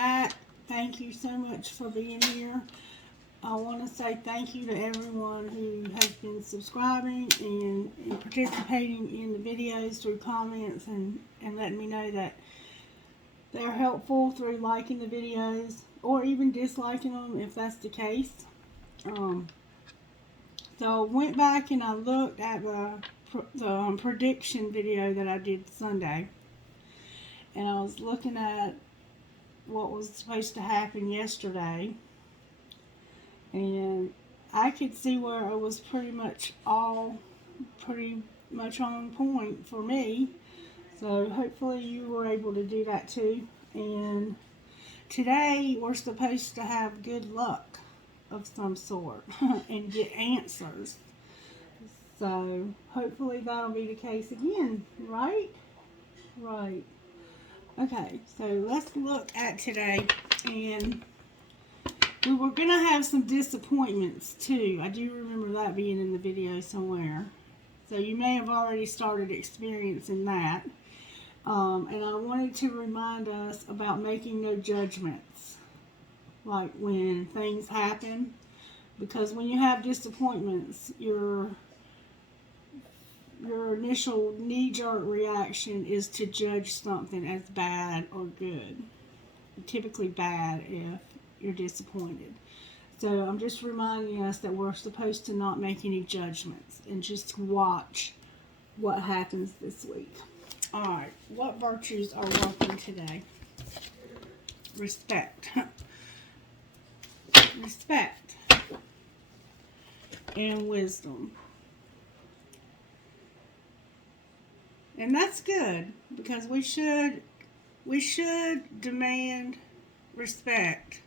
back. Thank you so much for being here. I want to say thank you to everyone who has been subscribing and participating in the videos through comments and letting me know that they're helpful through liking the videos or even disliking them if that's the case. So I went back and I looked at the prediction video that I did Sunday, and I was looking at what was supposed to happen yesterday, and I could see where it was pretty much on point for me. So hopefully you were able to do that too. And today we're supposed to have good luck of some sort and get answers. So hopefully that'll be the case again, right? Right. Okay, so let's look at today. And we were going to have some disappointments too. I do remember that being in the video somewhere. So you may have already started experiencing that. And I wanted to remind us about making no judgments, like when things happen. Because when you have disappointments, your initial knee-jerk reaction is to judge something as bad or good. Typically bad if you're disappointed. So I'm just reminding us that we're supposed to not make any judgments and just watch what happens this week. Alright, what virtues are working today? Respect. Respect. And wisdom. And that's good, because we should demand respect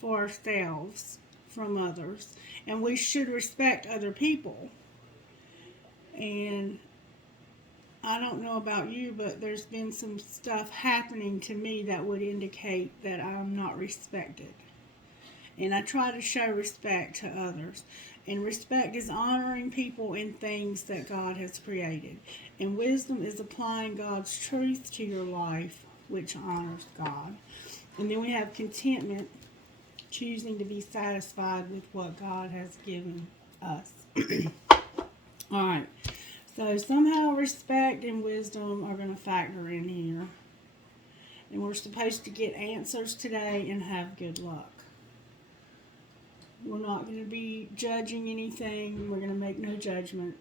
for ourselves from others, and we should respect other people. And I don't know about you, but there's been some stuff happening to me that would indicate that I'm not respected. And I try to show respect to others. And respect is honoring people and things that God has created. And wisdom is applying God's truth to your life, which honors God. And then we have contentment, choosing to be satisfied with what God has given us. Alright, so somehow respect and wisdom are going to factor in here. And we're supposed to get answers today and have good luck. We're not going to be judging anything. We're going to make no judgments.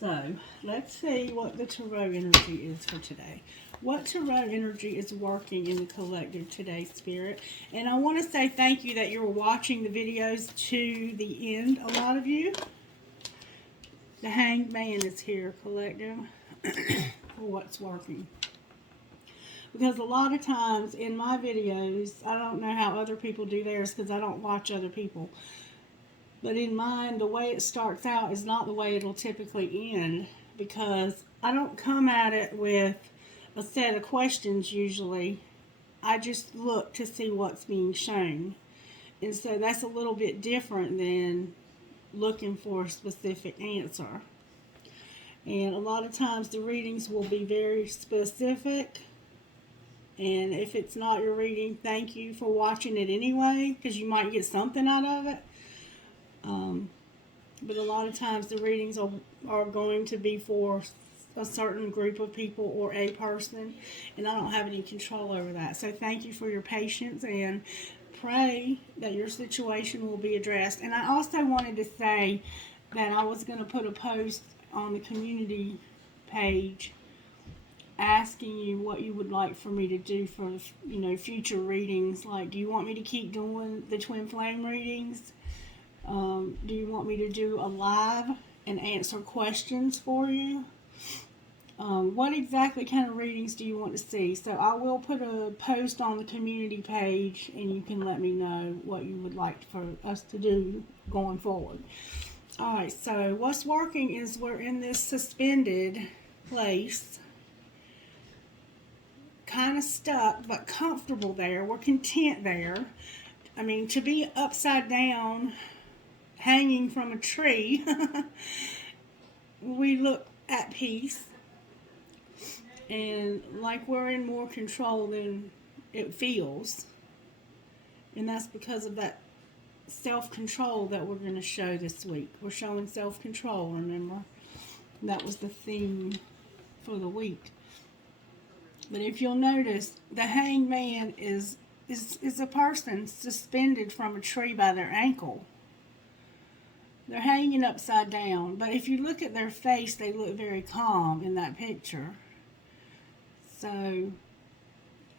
So, let's see what the tarot energy is for today. What tarot energy is working in the collective today, Spirit? And I want to say thank you that you're watching the videos to the end, a lot of you. The Hanged Man is here, collective, for what's working. Because a lot of times in my videos, I don't know how other people do theirs because I don't watch other people. But in mine, the way it starts out is not the way it'll typically end. Because I don't come at it with a set of questions usually. I just look to see what's being shown. And so that's a little bit different than looking for a specific answer. And a lot of times the readings will be very specific. And if it's not your reading, thank you for watching it anyway, because you might get something out of it. But a lot of times the readings are going to be for a certain group of people or a person, and I don't have any control over that. So thank you for your patience, and pray that your situation will be addressed. And I also wanted to say that I was going to put a post on the community page asking you what you would like for me to do for, future readings. Like, do you want me to keep doing the twin flame readings? Do you want me to do a live and answer questions for you? What exactly kind of readings do you want to see? So I will put a post on the community page, and you can let me know what you would like for us to do going forward. Alright, so what's working is we're in this suspended place. Kind of stuck, but comfortable there. We're content there. I mean, to be upside down, hanging from a tree, we look at peace. and like we're in more control than it feels. And that's because of that self-control that we're going to show this week. We're showing self-control, remember? That was the theme for the week. But if you'll notice, the hanged man is a person suspended from a tree by their ankle. They're hanging upside down. But if you look at their face, they look very calm in that picture. So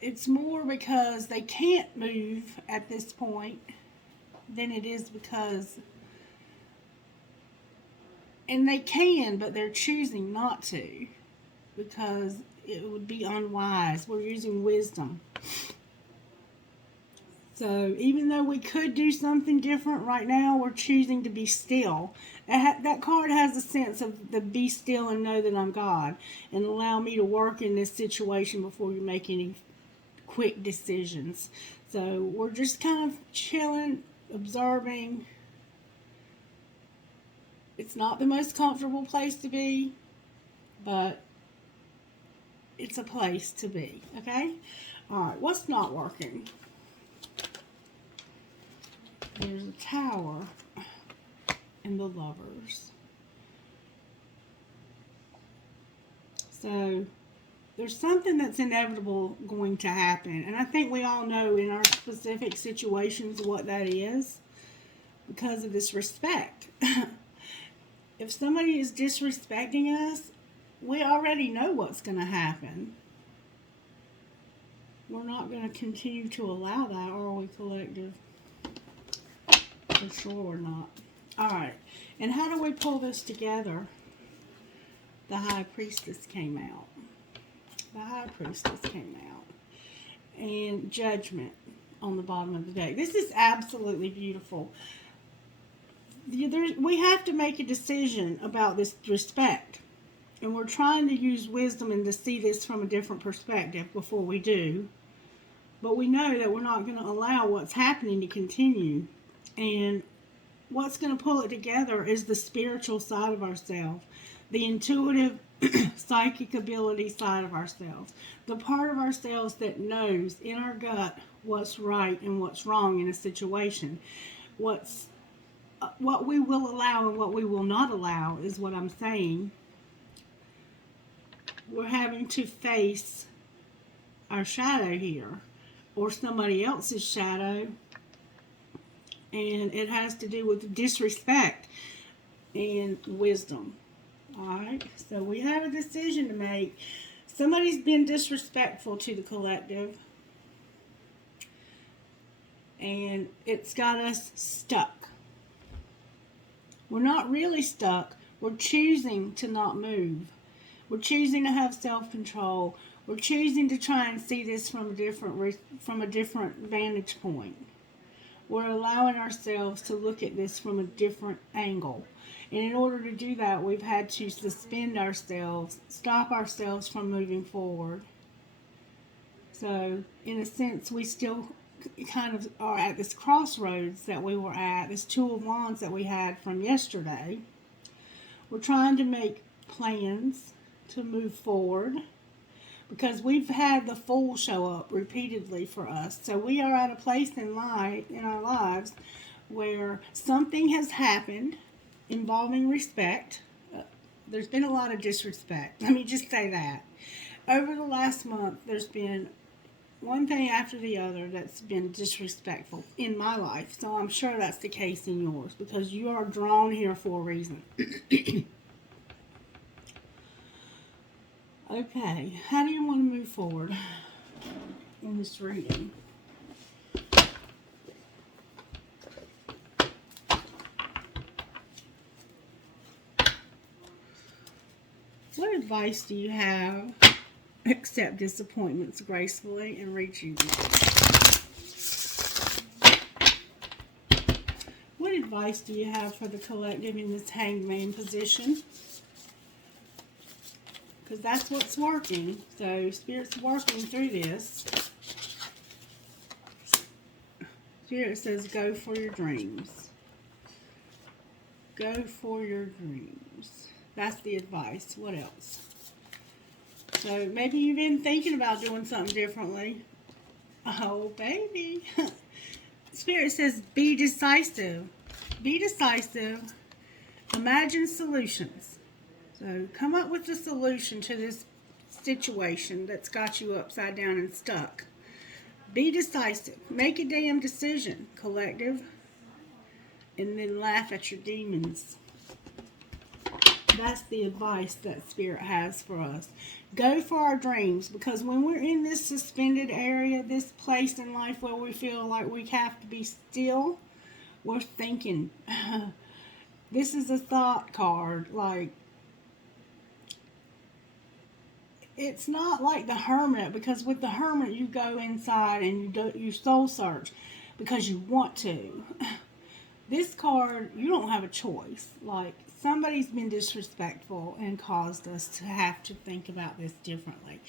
it's more because they can't move at this point than it is because, and they can, but they're choosing not to because it would be unwise. We're using wisdom. So even though we could do something different right now, we're choosing to be still. That card has a sense of the be still and know that I'm God, and allow me to work in this situation before you make any quick decisions. So we're just kind of chilling, observing. It's not the most comfortable place to be, but it's a place to be, okay? All right, what's not working? There's a Tower and the Lovers. So there's something that's inevitable going to happen. And I think we all know in our specific situations what that is because of this respect. If somebody is disrespecting us, we already know what's going to happen. We're not going to continue to allow that, are we, collective? For sure we're not. Alright, and how do we pull this together? The High Priestess came out. The High Priestess came out. And Judgment on the bottom of the deck. This is absolutely beautiful. We have to make a decision about this respect. And we're trying to use wisdom and to see this from a different perspective before we do. But we know that we're not going to allow what's happening to continue. And what's going to pull it together is the spiritual side of ourselves. The intuitive, psychic ability side of ourselves. The part of ourselves that knows in our gut what's right and what's wrong in a situation. What we will allow and what we will not allow is what I'm saying. We're having to face our shadow here, or somebody else's shadow, and it has to do with disrespect and wisdom. Alright, so we have a decision to make. Somebody's been disrespectful to the collective, and it's got us stuck. We're not really stuck. We're choosing to not move. We're choosing to have self-control. We're choosing to try and see this from a different vantage point. We're allowing ourselves to look at this from a different angle. And in order to do that, we've had to suspend ourselves, stop ourselves from moving forward. So, in a sense, we still kind of are at this crossroads that we were at, this Two of Wands that we had from yesterday. We're trying to make plans to move forward because we've had the Fool show up repeatedly for us. So we are at a place in our lives where something has happened involving respect. There's been a lot of disrespect. Let me just say that. Over the last month, there's been one thing after the other that's been disrespectful in my life. So I'm sure that's the case in yours because you are drawn here for a reason. Okay, how do you want to move forward in this reading? What advice do you have? Accept disappointments gracefully and rejuvenate. What advice do you have for the collective in this Hanged Man position? Because that's what's working. So Spirit's working through this. Spirit says go for your dreams. Go for your dreams. That's the advice. What else? So maybe you've been thinking about doing something differently. Oh, baby. Spirit says be decisive. Be decisive. Imagine solutions. So come up with a solution to this situation that's got you upside down and stuck. Be decisive. Make a damn decision, collective. And then laugh at your demons. That's the advice that Spirit has for us. Go for our dreams, because when we're in this suspended area, this place in life where we feel like we have to be still, we're thinking. This is a thought card. Like, it's not like the Hermit, because with the Hermit you go inside and you soul search because you want to. This card, you don't have a choice. Like, somebody's been disrespectful and caused us to have to think about this differently.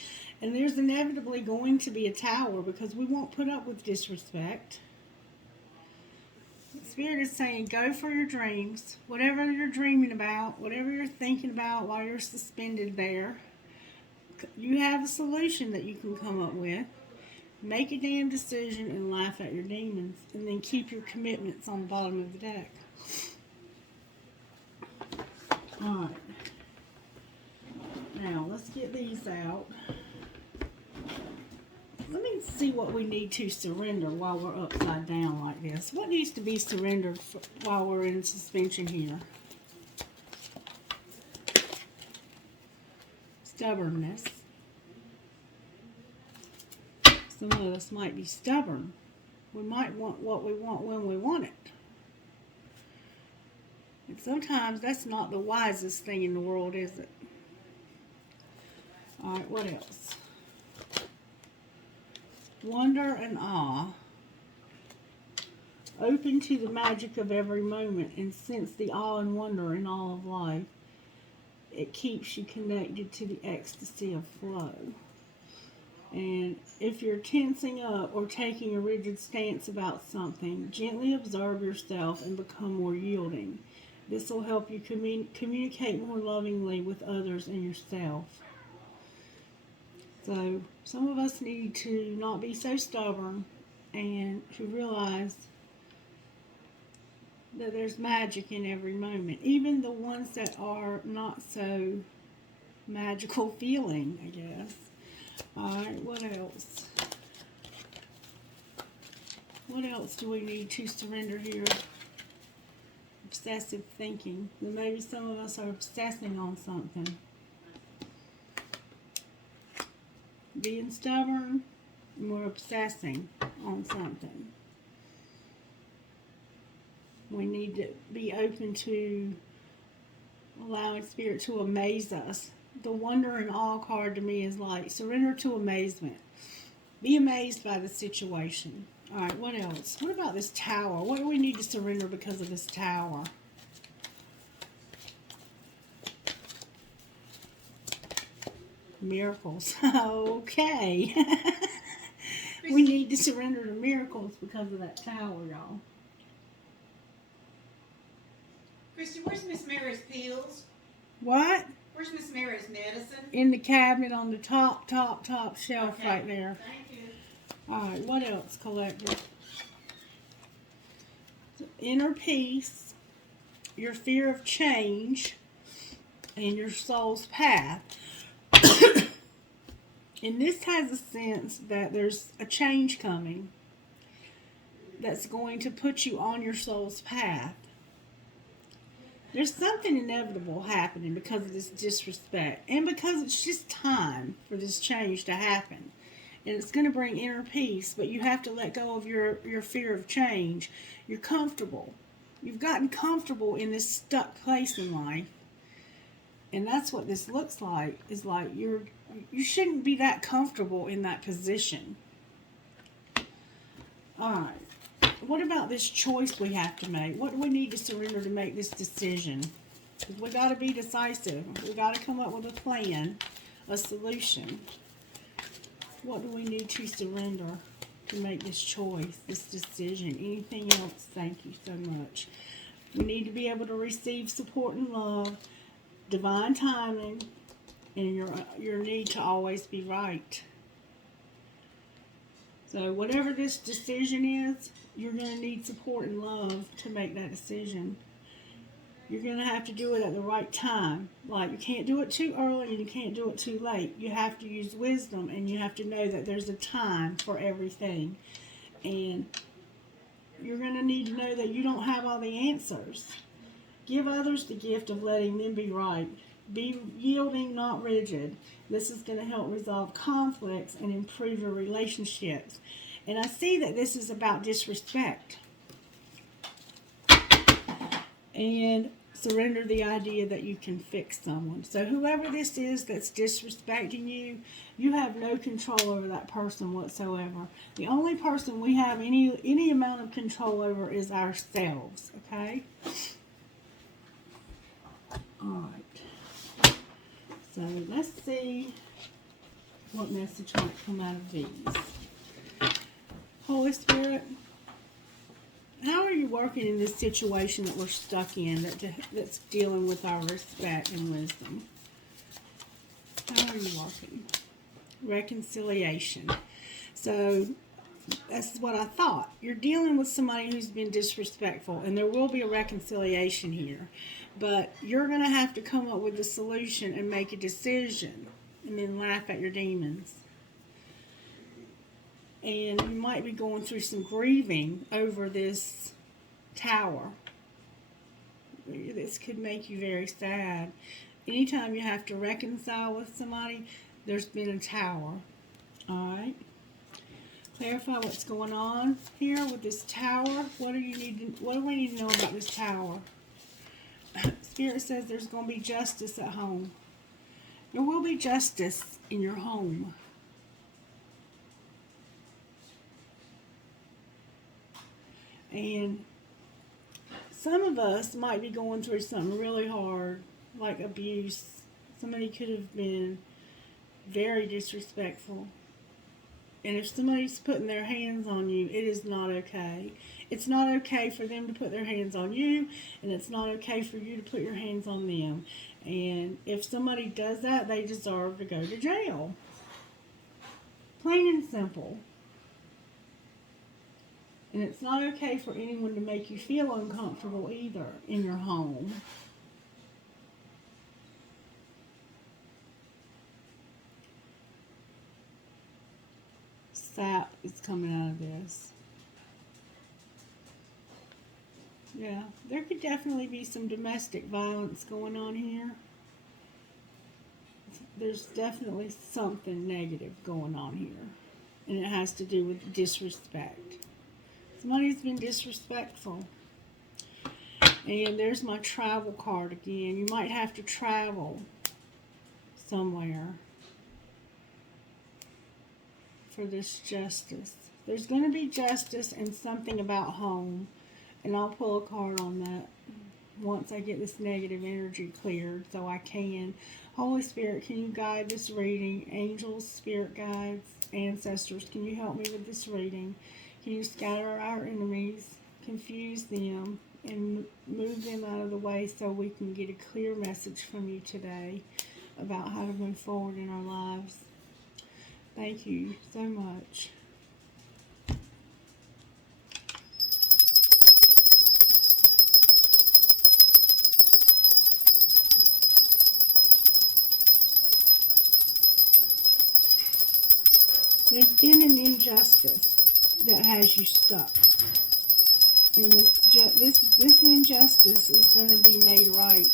And there's inevitably going to be a tower, because we won't put up with disrespect. Spirit is saying, go for your dreams. Whatever you're dreaming about, whatever you're thinking about while you're suspended there, you have a solution that you can come up with. Make a damn decision and laugh at your demons. And then keep your commitments on the bottom of the deck. Alright. Now, let's get these out. Let me see what we need to surrender while we're upside down like this. What needs to be surrendered while we're in suspension here? Stubbornness. Some of us might be stubborn. We might want what we want when we want it. And sometimes that's not the wisest thing in the world, is it? Alright, what else? Wonder and awe. Open to the magic of every moment and sense the awe and wonder in all of life. It keeps you connected to the ecstasy of flow. And if you're tensing up or taking a rigid stance about something, gently observe yourself and become more yielding. This will help you communicate more lovingly with others and yourself. So, some of us need to not be so stubborn and to realize that there's magic in every moment. Even the ones that are not so magical feeling, I guess. Alright, what else? What else do we need to surrender here? Obsessive thinking. Maybe some of us are obsessing on something. Being stubborn, and we're obsessing on something. We need to be open to allowing Spirit to amaze us. The wonder and awe card to me is like surrender to amazement. Be amazed by the situation. Alright, what else? What about this tower? What do we need to surrender because of this tower? Miracles. Okay. We need to surrender to miracles because of that tower, y'all. Christie, where's Miss Mary's pills? What? Where's Miss Mary's medicine? In the cabinet on the top shelf right there. Thank you. Alright, what else, collector? Inner peace, your fear of change, and your soul's path. And this has a sense that there's a change coming that's going to put you on your soul's path. There's something inevitable happening because of this disrespect, and because it's just time for this change to happen. And it's going to bring inner peace, but you have to let go of your fear of change. You're comfortable. You've gotten comfortable in this stuck place in life. And that's what this looks like, is like you shouldn't be that comfortable in that position. Alright. What about this choice we have to make? What do we need to surrender to make this decision? Because we got to be decisive. We got to come up with a plan, a solution. What do we need to surrender to make this choice, this decision? Anything else? Thank you so much. We need to be able to receive support and love, divine timing, and your need to always be right. So whatever this decision is, you're going to need support and love to make that decision. You're going to have to do it at the right time. Like, you can't do it too early and you can't do it too late. You have to use wisdom, and you have to know that there's a time for everything. And you're going to need to know that you don't have all the answers. Give others the gift of letting them be right. Be yielding, not rigid. This is going to help resolve conflicts and improve your relationships. And I see that this is about disrespect. And surrender the idea that you can fix someone. So whoever this is that's disrespecting you, you have no control over that person whatsoever. The only person we have any amount of control over is ourselves, okay? Alright. So let's see what message might come out of these. Holy Spirit, how are you working in this situation that we're stuck in that's dealing with our respect and wisdom? How are you working? Reconciliation. So that's what I thought. You're dealing with somebody who's been disrespectful, and there will be a reconciliation here. But you're going to have to come up with a solution and make a decision, and then laugh at your demons. And you might be going through some grieving over this tower. This could make you very sad. Anytime you have to reconcile with somebody, there's been a tower. Alright. Clarify what's going on here with this tower. What do we need to know about this tower? Spirit says there's going to be justice at home. There will be justice in your home. And some of us might be going through something really hard, like abuse. Somebody could have been very disrespectful. And if somebody's putting their hands on you, it is not okay. It's not okay for them to put their hands on you, and it's not okay for you to put your hands on them. And if somebody does that, they deserve to go to jail. Plain and simple. And it's not okay for anyone to make you feel uncomfortable either in your home. Sap is coming out of this. Yeah, there could definitely be some domestic violence going on here. There's definitely something negative going on here. And it has to do with disrespect. Somebody's been disrespectful. And there's my travel card again. You might have to travel somewhere for this justice. There's going to be justice and something about home. And I'll pull a card on that once I get this negative energy cleared so I can. Holy Spirit, can you guide this reading? Angels, spirit guides, ancestors, can you help me with this reading? Can you scatter our enemies, confuse them, and move them out of the way so we can get a clear message from you today about how to move forward in our lives? Thank you so much. There's been an injustice that has you stuck. And this injustice is going to be made right.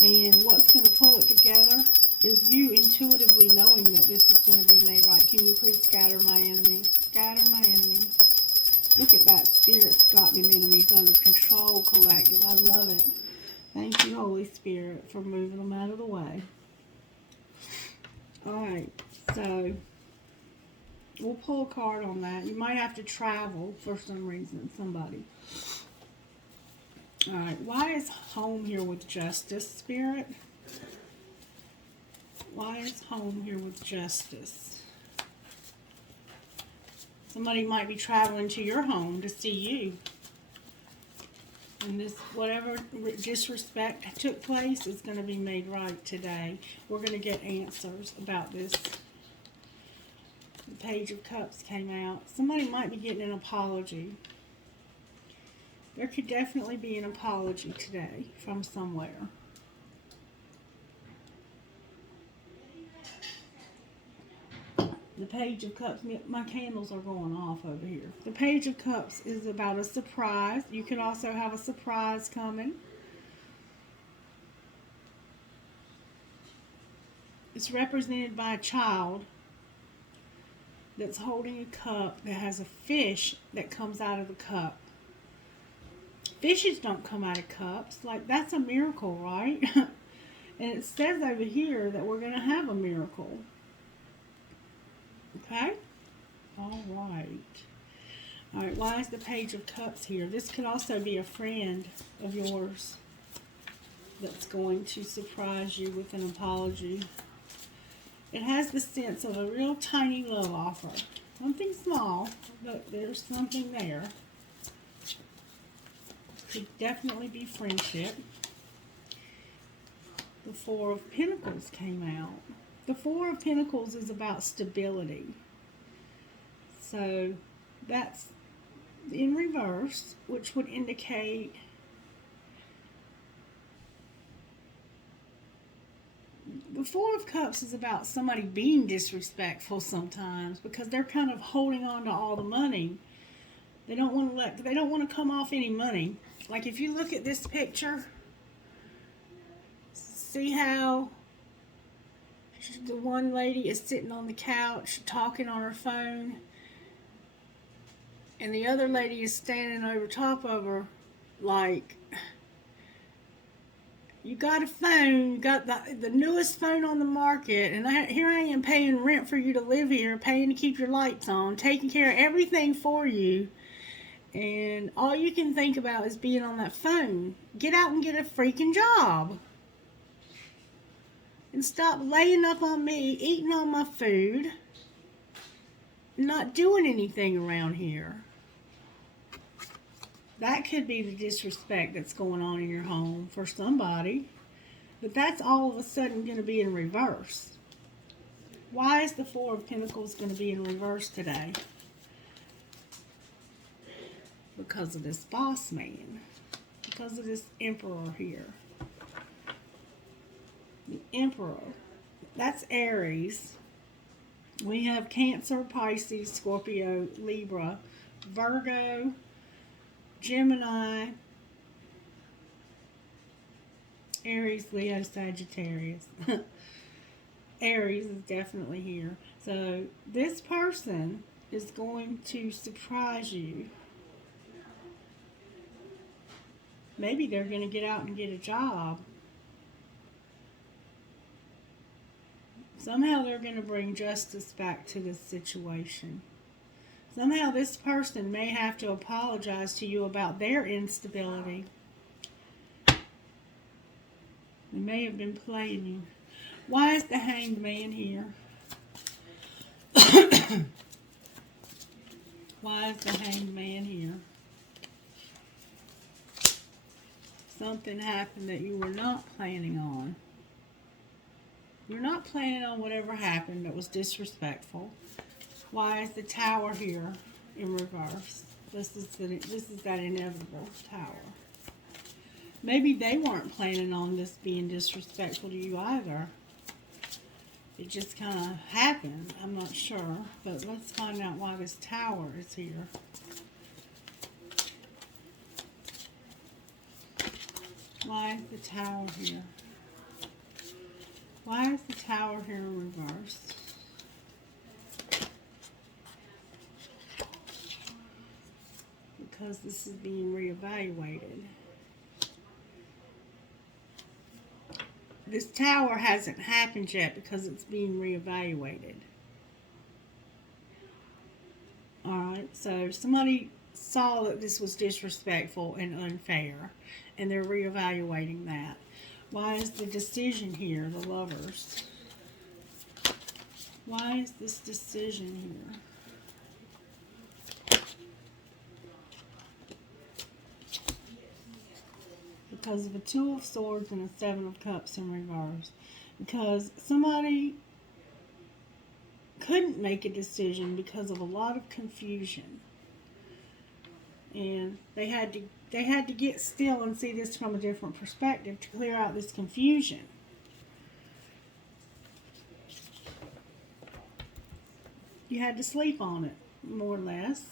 And what's going to pull it together is you intuitively knowing that this is going to be made right. Can you please scatter my enemies? Scatter my enemies. Look at that. Spirit's got them enemies under control, collective. I love it. Thank you, Holy Spirit, for moving them out of the way. Alright, so we'll pull a card on that. You might have to travel for some reason, somebody. Alright, why is home here with justice, Spirit? Why is home here with justice? Somebody might be traveling to your home to see you. And this, whatever disrespect took place is going to be made right today. We're going to get answers about this. The Page of Cups came out. Somebody might be getting an apology. There could definitely be an apology today from somewhere. The Page of Cups, my candles are going off over here. The Page of Cups is about a surprise. You could also have a surprise coming. It's represented by a child that's holding a cup that has a fish that comes out of the cup. Fishes don't come out of cups. Like, that's a miracle, right? And it says over here that we're going to have a miracle. Okay? All right. All right, why is the Page of Cups here? This could also be a friend of yours that's going to surprise you with an apology. It has the sense of a real tiny love offer. Something small, but there's something there. Could definitely be friendship. The Four of Pentacles came out. The Four of Pentacles is about stability. So that's in reverse, which would indicate the Four of Cups is about somebody being disrespectful sometimes because they're kind of holding on to all the money. They don't want to come off any money. Like if you look at this picture, see how the one lady is sitting on the couch talking on her phone, and the other lady is standing over top of her like, you got a phone, you got the newest phone on the market, and here I am paying rent for you to live here, paying to keep your lights on, taking care of everything for you, and all you can think about is being on that phone. Get out and get a freaking job. And stop laying up on me, eating all my food, not doing anything around here. That could be the disrespect that's going on in your home for somebody. But that's all of a sudden going to be in reverse. Why is the Four of Pentacles going to be in reverse today? Because of this boss man. Because of this Emperor here. The Emperor. That's Aries. We have Cancer, Pisces, Scorpio, Libra, Virgo, Gemini, Aries, Leo, Sagittarius. Aries is definitely here. So this person is going to surprise you. Maybe they're going to get out and get a job. Somehow they're going to bring justice back to this situation. Somehow this person may have to apologize to you about their instability. They may have been playing you. Why is the Hanged Man here? Why is the Hanged Man here? Something happened that you were not planning on. You're not planning on whatever happened that was disrespectful. Why is the Tower here in reverse? This is that inevitable Tower. Maybe they weren't planning on this being disrespectful to you either. It just kind of happened. I'm not sure. But let's find out why this Tower is here. Why is the Tower here? Why is the Tower here in reverse? Because this is being reevaluated. This Tower hasn't happened yet because it's being reevaluated. Alright, so somebody saw that this was disrespectful and unfair, and they're reevaluating that. Why is the decision here, the Lovers? Why is this decision here? because of a Two of Swords and a Seven of Cups in reverse. Because somebody couldn't make a decision because of a lot of confusion. And they had to get still and see this from a different perspective to clear out this confusion. You had to sleep on it, more or less.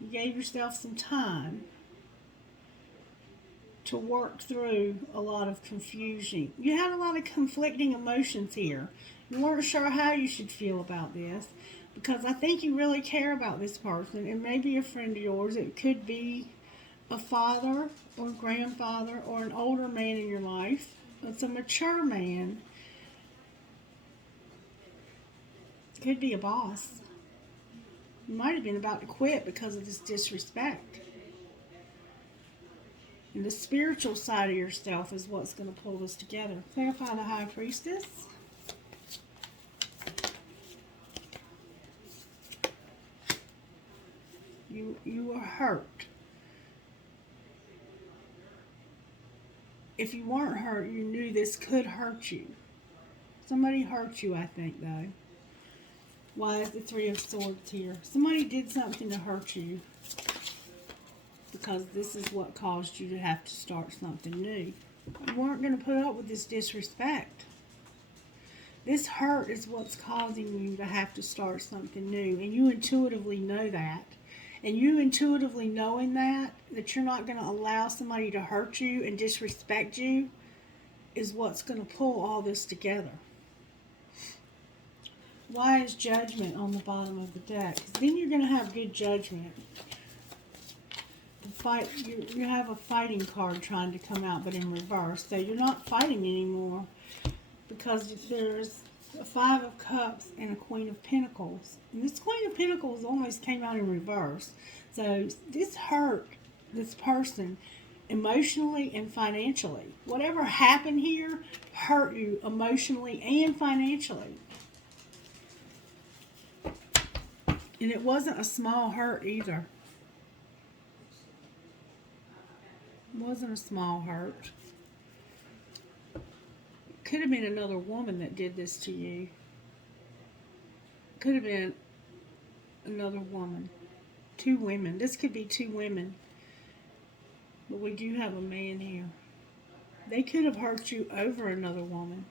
You gave yourself some time to work through a lot of confusion. You had a lot of conflicting emotions here. You weren't sure how you should feel about this, because I think you really care about this person. It may be a friend of yours. It could be a father or grandfather or an older man in your life. It's a mature man. Could be a boss. You might have been about to quit because of this disrespect. And the spiritual side of yourself is what's going to pull this together. Clarify the High Priestess. You were hurt. If you weren't hurt, you knew this could hurt you. Somebody hurt you, I think, though. Why is the Three of Swords here? Somebody did something to hurt you, because this is what caused you to have to start something new. You weren't going to put up with this disrespect. This hurt is what's causing you to have to start something new, and you intuitively know that. And you intuitively knowing that you're not going to allow somebody to hurt you and disrespect you, is what's going to pull all this together. Why is Judgment on the bottom of the deck? Because then you're going to have good judgment. You have a fighting card trying to come out, but in reverse. So you're not fighting anymore, because there's a Five of Cups and a Queen of Pentacles. And this Queen of Pentacles almost came out in reverse. So this hurt this person emotionally and financially. Whatever happened here hurt you emotionally and financially. And it wasn't a small hurt either. It wasn't a small hurt. Could have been another woman that did this to you. Could have been another woman. Two women. This could be two women. But we do have a man here. They could have hurt you over another woman.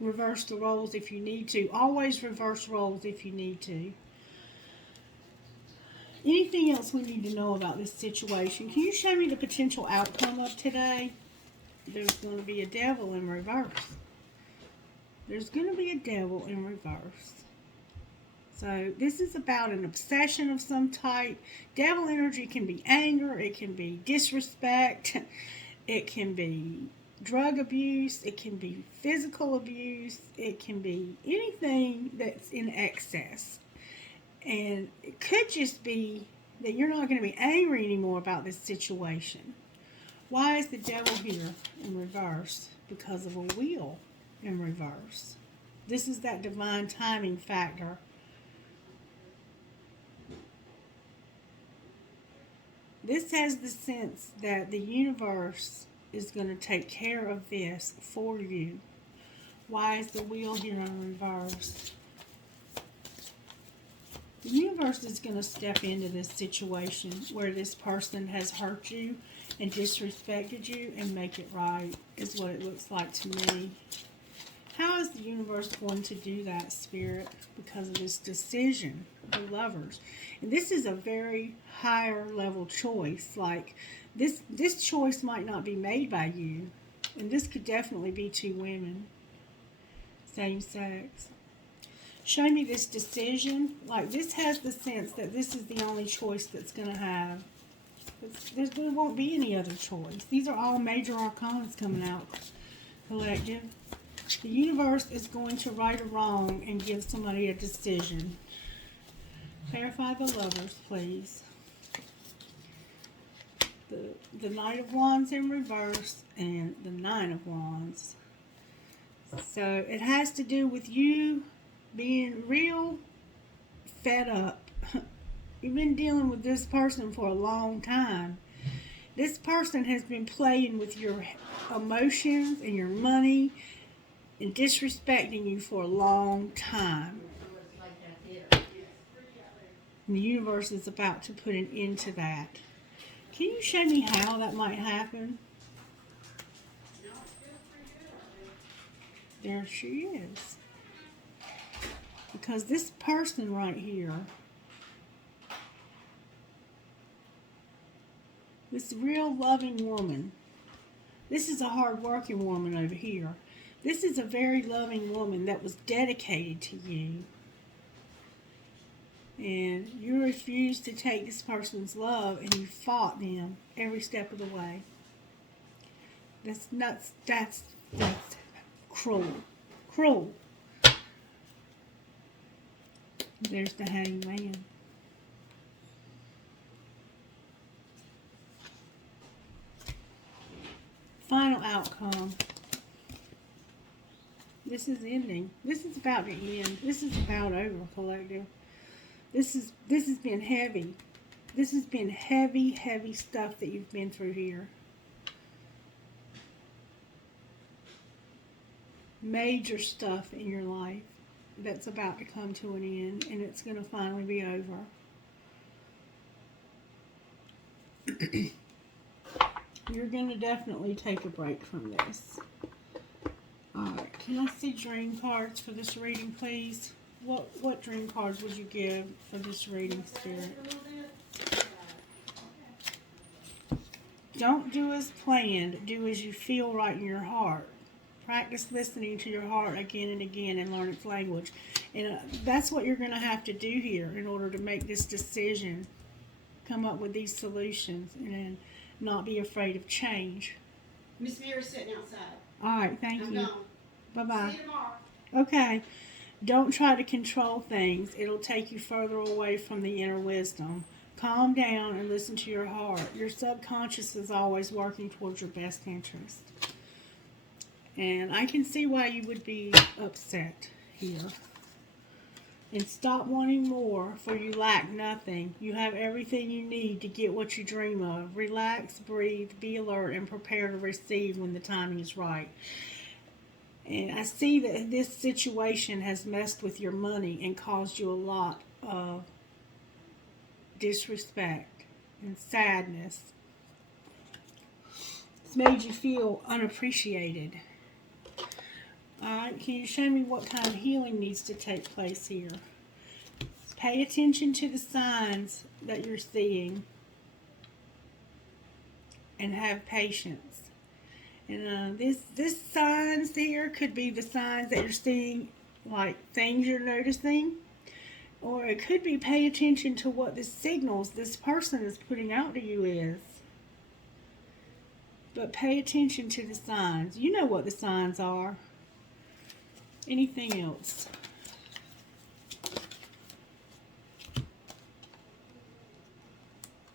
Reverse the roles if you need to. Always reverse roles if you need to. Anything else we need to know about this situation? Can you show me the potential outcome of today? There's going to be a devil in reverse. There's going to be a devil in reverse. So this is about an obsession of some type. Devil energy can be anger. It can be disrespect. It can be drug abuse. It can be physical abuse. It can be anything that's in excess. And it could just be that you're not going to be angry anymore about this situation. Why is the devil here in reverse? Because of a wheel in reverse. This is that divine timing factor. This has the sense that the universe is going to take care of this for you. Why is the wheel here in reverse? The universe is going to step into this situation where this person has hurt you and disrespected you and make it right, is what it looks like to me. How is the universe going to do that, Spirit? Because of this decision, the Lovers. And this is a very higher level choice. Like, this choice might not be made by you. And this could definitely be two women. Same sex. Show me this decision. Like, this has the sense that this is the only choice that's going to have. There won't be any other choice. These are all major arcanas coming out, collective. The universe is going to right or wrong and give somebody a decision. Clarify the Lovers, please. The Knight of Wands in reverse and the Nine of Wands. So it has to do with you being real fed up. You've been dealing with this person for a long time. This person has been playing with your emotions and your money and disrespecting you for a long time. And the universe is about to put an end to that. Can you show me how that might happen? There she is. Because this person right here, this real loving woman, this is a hard-working woman over here. This is a very loving woman that was dedicated to you. And you refused to take this person's love, and you fought them every step of the way. That's nuts. That's cruel. Cruel. There's the hangman. Final outcome. This is ending. This is about to end. This is about over, collective. This has been heavy. This has been heavy, heavy stuff that you've been through here. Major stuff in your life that's about to come to an end, and it's going to finally be over. You're going to definitely take a break from this. Alright, can I see dream cards for this reading, please? What dream cards would you give for this reading, Spirit? Don't do as planned. Do as you feel right in your heart. Practice listening to your heart again and again and learn its language. And that's what you're going to have to do here in order to make this decision. Come up with these solutions and not be afraid of change. Miss Mary's sitting outside. Alright, thank I'm you. gone. Bye-bye. See you tomorrow. Okay. Don't try to control things. It'll take you further away from the inner wisdom. Calm down and listen to your heart. Your subconscious is always working towards your best interest. And I can see why you would be upset here. And stop wanting more, for you lack nothing. You have everything you need to get what you dream of. Relax, breathe, be alert, and prepare to receive when the timing is right. And I see that this situation has messed with your money and caused you a lot of disrespect and sadness. It's made you feel unappreciated. Alright, can you show me what kind of healing needs to take place here? Pay attention to the signs that you're seeing and have patience. And this signs here could be the signs that you're seeing, like things you're noticing, or it could be pay attention to what the signals this person is putting out to you is. But pay attention to the signs. You know what the signs are. Anything else?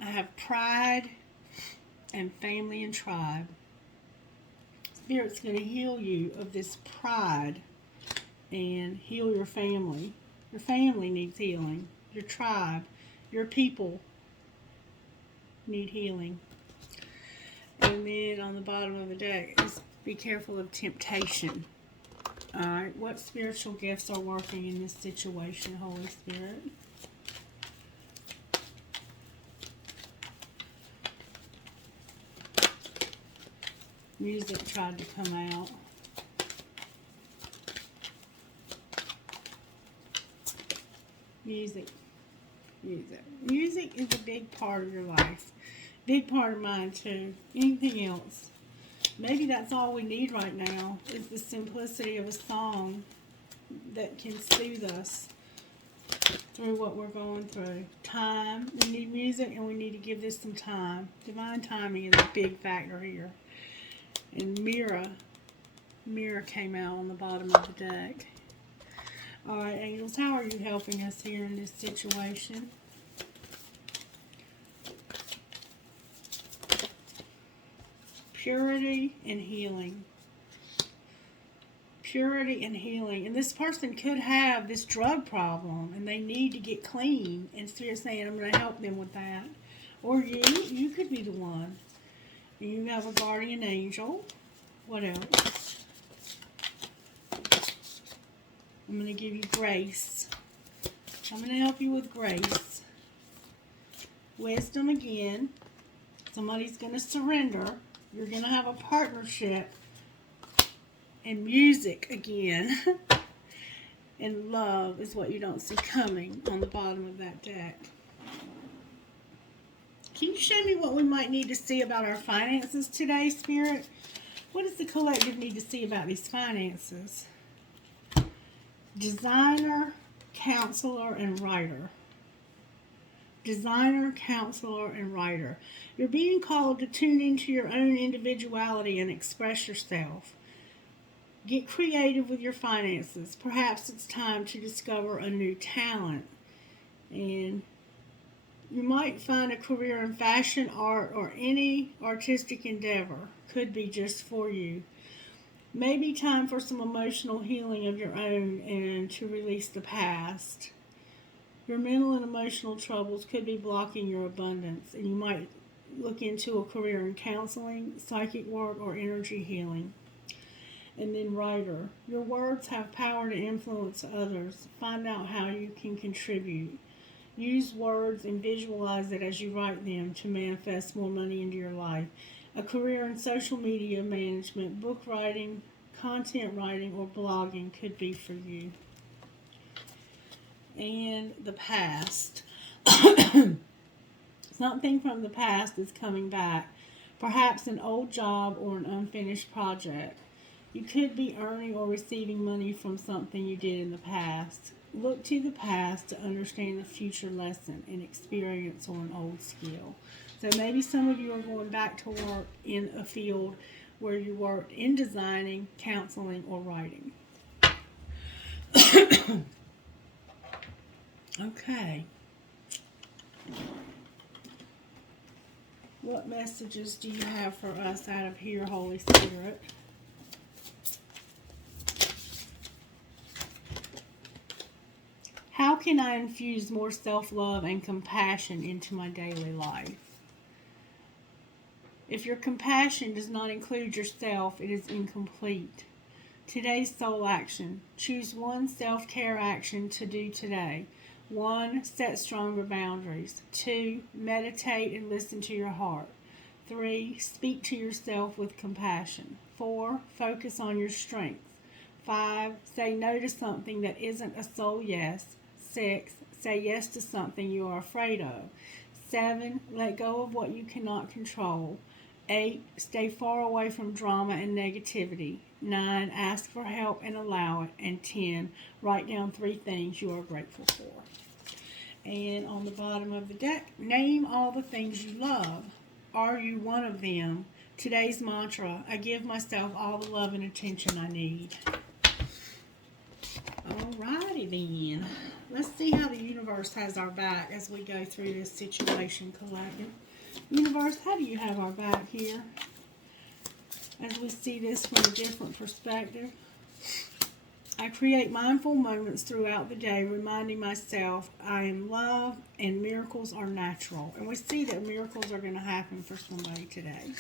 I have pride and family and tribe. Spirit's going to heal you of this pride and heal your family. Your family needs healing. Your tribe, your people need healing. And then on the bottom of the deck is be careful of temptation. Alright, what spiritual gifts are working in this situation, Holy Spirit? Music tried to come out. Music. Music is a big part of your life. Big part of mine too. Anything else? Maybe that's all we need right now is the simplicity of a song that can soothe us through what we're going through. Time. We need music and we need to give this some time. Divine timing is a big factor here. And Mirror came out on the bottom of the deck. Alright, angels, how are you helping us here in this situation? Purity and healing. Purity and healing. And this person could have this drug problem and they need to get clean. And Spirit's saying, I'm going to help them with that. Or you could be the one. You have a guardian angel. What else? I'm going to give you grace. I'm going to help you with grace. Wisdom again. Somebody's going to surrender. You're going to have a partnership. And music again. And love is what you don't see coming on the bottom of that deck. Can you show me what we might need to see about our finances today, Spirit? What does the collective need to see about these finances? Designer, counselor, and writer. Designer, counselor, and writer. You're being called to tune into your own individuality and express yourself. Get creative with your finances. Perhaps it's time to discover a new talent. And you might find a career in fashion, art, or any artistic endeavor. Could be just for you. Maybe time for some emotional healing of your own and to release the past. Your mental and emotional troubles could be blocking your abundance, and you might look into a career in counseling, psychic work, or energy healing. And then writer. Your words have power to influence others. Find out how you can contribute. Use words and visualize it as you write them to manifest more money into your life. A career in social media management, book writing, content writing, or blogging could be for you. And the past. Something from the past is coming back. Perhaps an old job or an unfinished project. You could be earning or receiving money from something you did in the past. Look to the past to understand the future lesson and experience or an old skill. So maybe some of you are going back to work in a field where you worked in designing, counseling, or writing. Okay. What messages do you have for us out of here, Holy Spirit? How can I infuse more self-love and compassion into my daily life? If your compassion does not include yourself, it is incomplete. Today's soul action. Choose one self-care action to do today. 1. Set stronger boundaries. 2. Meditate and listen to your heart. 3. Speak to yourself with compassion. 4. Focus on your strengths. 5. Say no to something that isn't a soul yes. 6. Say yes to something you are afraid of. 7. Let go of what you cannot control. 8. Stay far away from drama and negativity. 9. Ask for help and allow it. And 10. Write down 3 things you are grateful for. And on the bottom of the deck, name all the things you love. Are you one of them? Today's mantra, I give myself all the love and attention I need. Alrighty then. Let's see how the universe has our back as we go through this situation, collective. Universe, how do you have our back here? As we see this from a different perspective. I create mindful moments throughout the day, reminding myself I am loved and miracles are natural. And we see that miracles are going to happen for somebody today.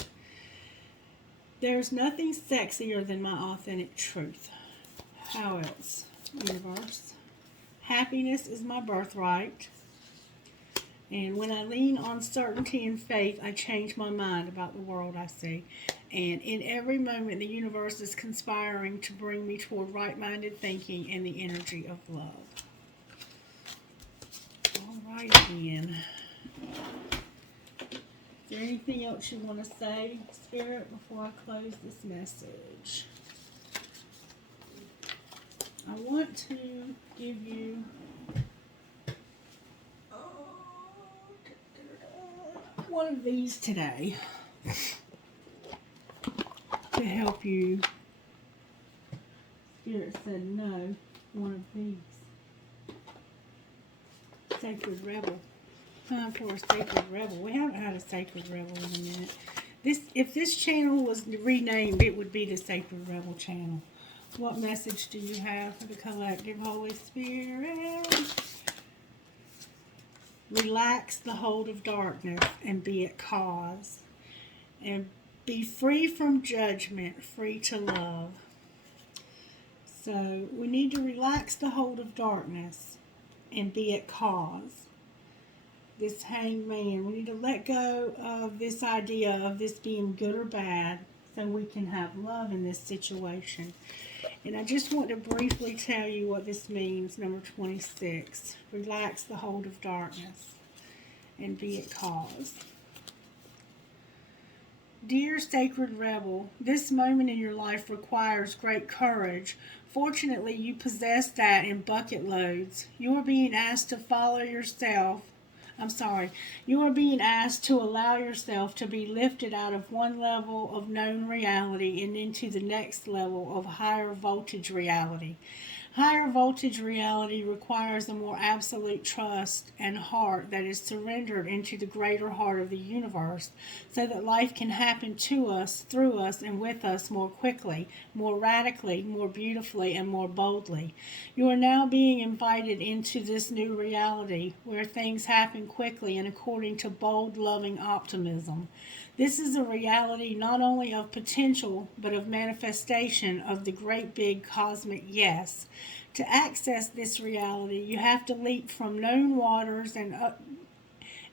There's nothing sexier than my authentic truth. How else, universe? Happiness is my birthright. And when I lean on certainty and faith, I change my mind about the world I see. And in every moment, the universe is conspiring to bring me toward right-minded thinking and the energy of love. All right, then. Is there anything else you want to say, Spirit, before I close this message? I want to give you one of these today to help you. Spirit said no, one of these. Sacred Rebel. Time for a Sacred Rebel. We haven't had a Sacred Rebel in a minute. If this channel was renamed, it would be the Sacred Rebel channel. What message do you have for the collective, Holy Spirit? Relax the hold of darkness and be at cause. And Be free from judgment, free to love. So we need to relax the hold of darkness and be at cause. This hangman, we need to let go of this idea of this being good or bad so we can have love in this situation. And I just want to briefly tell you what this means, number 26. Relax the hold of darkness and be at cause. Dear Sacred Rebel, this moment in your life requires great courage. Fortunately, you possess that in bucket loads. You are being asked to you are being asked to allow yourself to be lifted out of one level of known reality and into the next level of higher voltage reality. Higher voltage reality requires a more absolute trust and heart that is surrendered into the greater heart of the universe so that life can happen to us, through us, and with us more quickly, more radically, more beautifully, and more boldly. You are now being invited into this new reality where things happen quickly and according to bold, loving optimism. This is a reality not only of potential, but of manifestation of the great big cosmic yes. To access this reality, you have to leap from known waters, and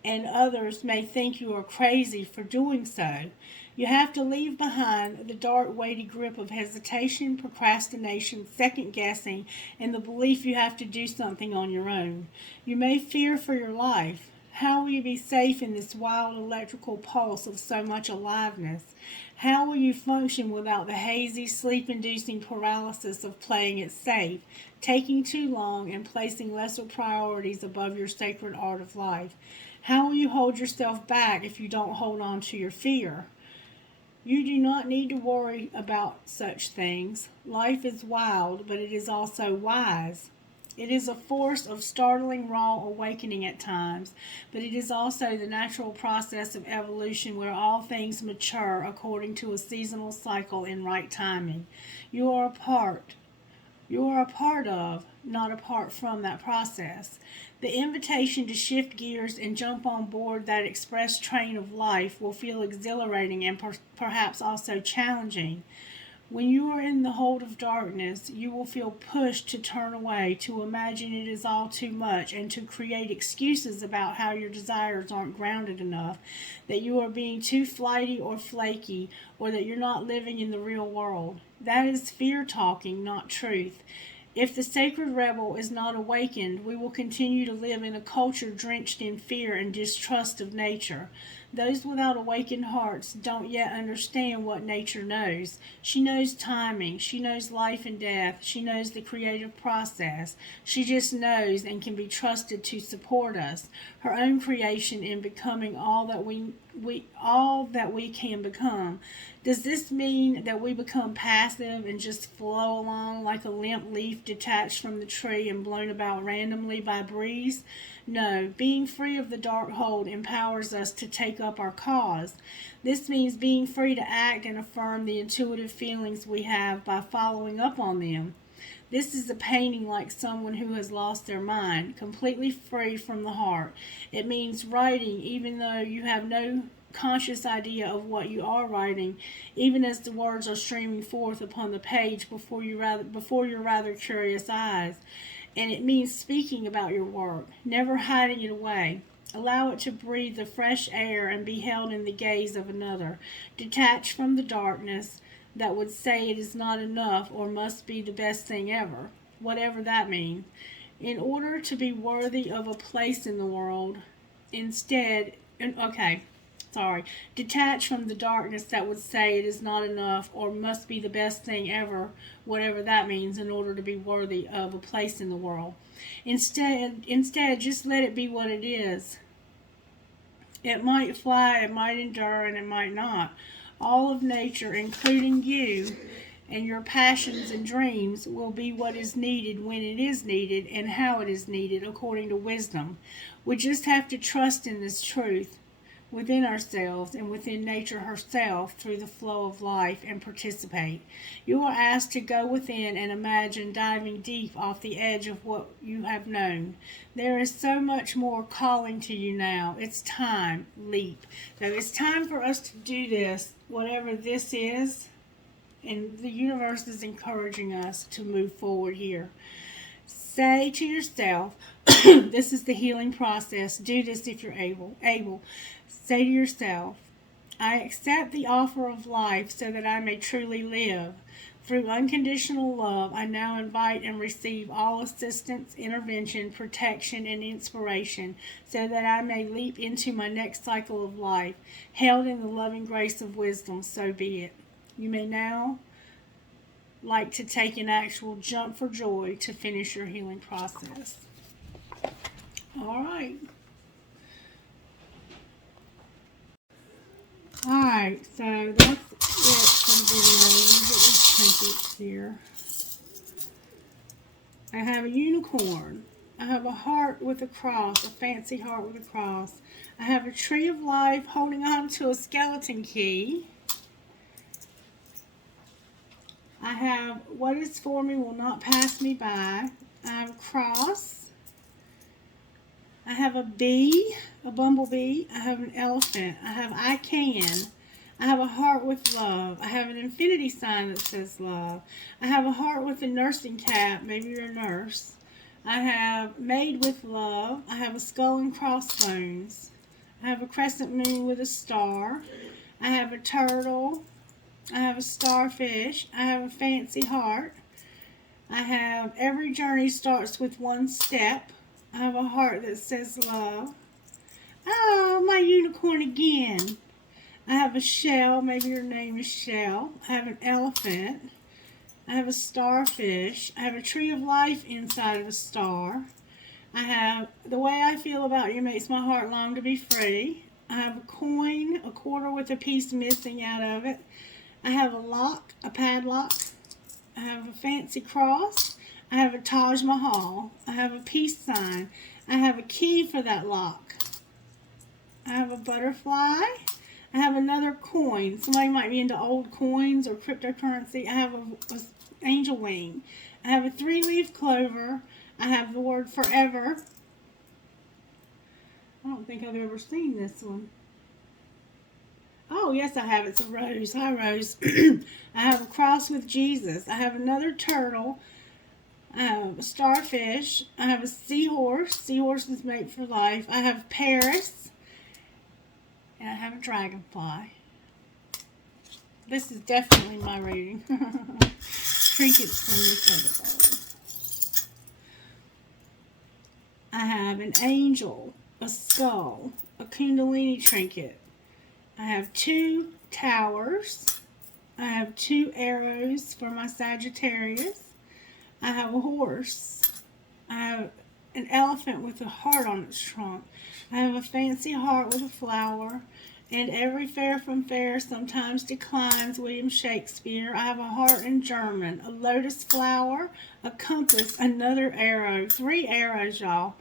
others may think you are crazy for doing so. You have to leave behind the dark, weighty grip of hesitation, procrastination, second guessing, and the belief you have to do something on your own. You may fear for your life. How will you be safe in this wild electrical pulse of so much aliveness? How will you function without the hazy, sleep-inducing paralysis of playing it safe, taking too long, and placing lesser priorities above your sacred art of life? How will you hold yourself back if you don't hold on to your fear? You do not need to worry about such things. Life is wild, but it is also wise. It is a force of startling, raw awakening at times, but it is also the natural process of evolution where all things mature according to a seasonal cycle in right timing. You are a part of, not apart from that process. The invitation to shift gears and jump on board that express train of life will feel exhilarating and perhaps also challenging. When you are in the hold of darkness, you will feel pushed to turn away, to imagine it is all too much, and to create excuses about how your desires aren't grounded enough, that you are being too flighty or flaky, or that you're not living in the real world. That is fear talking, not truth. If the sacred rebel is not awakened, we will continue to live in a culture drenched in fear and distrust of nature. Those without awakened hearts don't yet understand what nature knows. She knows timing. She knows life and death. She knows the creative process. She just knows and can be trusted to support us, her own creation in becoming all that we can become. Does this mean that we become passive and just flow along like a limp leaf detached from the tree and blown about randomly by a breeze? No, being free of the dark hold empowers us to take up our cause. This means being free to act and affirm the intuitive feelings we have by following up on them. This is a painting like someone who has lost their mind, completely free from the heart. It means writing even though you have no conscious idea of what you are writing, even as the words are streaming forth upon the page before your rather curious eyes. And it means speaking about your work, never hiding it away. Allow it to breathe the fresh air and be held in the gaze of another, detached from the darkness that would say it is not enough or must be the best thing ever, whatever that means. In order to be worthy of a place in the world, detached from the darkness that would say it is not enough or must be the best thing ever, whatever that means, in order to be worthy of a place in the world. Instead, just let it be what it is. It might fly, it might endure, and it might not. All of nature, including you and your passions and dreams, will be what is needed when it is needed and how it is needed according to wisdom. We just have to trust in this truth. within ourselves and within nature herself through the flow of life and participate. You are asked to go within and imagine diving deep off the edge of what you have known. There is so much more calling to you now. It's time. Leap. So it's time for us to do this, whatever this is, and the universe is encouraging us to move forward here. Say to yourself, this is the healing process. Do this if you're able. Say to yourself, I accept the offer of life so that I may truly live. Through unconditional love, I now invite and receive all assistance, intervention, protection, and inspiration so that I may leap into my next cycle of life, held in the loving grace of wisdom, so be it. You may now like to take an actual jump for joy to finish your healing process. All right. Alright, so that's it for the video. Let me get these trinkets here. I have a unicorn. I have a heart with a cross, a fancy heart with a cross. I have a tree of life holding on to a skeleton key. I have what is for me will not pass me by. I have a cross. I have a bee, a bumblebee. I have an elephant. I have I can. I have a heart with love. I have an infinity sign that says love. I have a heart with a nursing cap. Maybe you're a nurse. I have made with love. I have a skull and crossbones. I have a crescent moon with a star. I have a turtle. I have a starfish. I have a fancy heart. I have every journey starts with one step. I have a heart that says love. Oh, my unicorn again. I have a shell. Maybe your name is Shell. I have an elephant. I have a starfish. I have a tree of life inside of a star. I have the way I feel about you makes my heart long to be free. I have a coin, a quarter with a piece missing out of it. I have a lock, a padlock. I have a fancy cross. I have a Taj Mahal. I have a peace sign. I have a key for that lock. I have a butterfly. I have another coin. Somebody might be into old coins or cryptocurrency. I have a angel wing. I have a 3-leaf clover. I have the word forever. I don't think I've ever seen this one. Oh, yes, I have. It's a rose. Hi, Rose. I have a cross with Jesus. I have another turtle. I have a starfish. I have a seahorse. Seahorses mate for life. I have Paris. And I have a dragonfly. This is definitely my reading. Trinkets from this other bowl. I have an angel, a skull, a kundalini trinket. I have 2 towers. I have 2 arrows for my Sagittarius. I have a horse. I have an elephant with a heart on its trunk. I have a fancy heart with a flower. And every fair from fair sometimes declines, William Shakespeare. I have a heart in German, a lotus flower, a compass, another arrow. 3 arrows, y'all.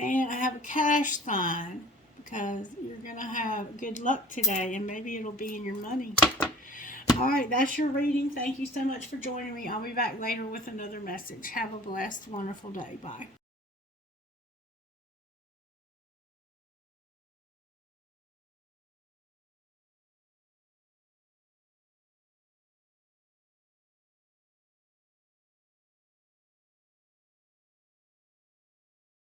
And I have a cash sign because you're going to have good luck today and maybe it'll be in your money. All right, that's your reading. Thank you so much for joining me. I'll be back later with another message. Have a blessed, wonderful day. Bye.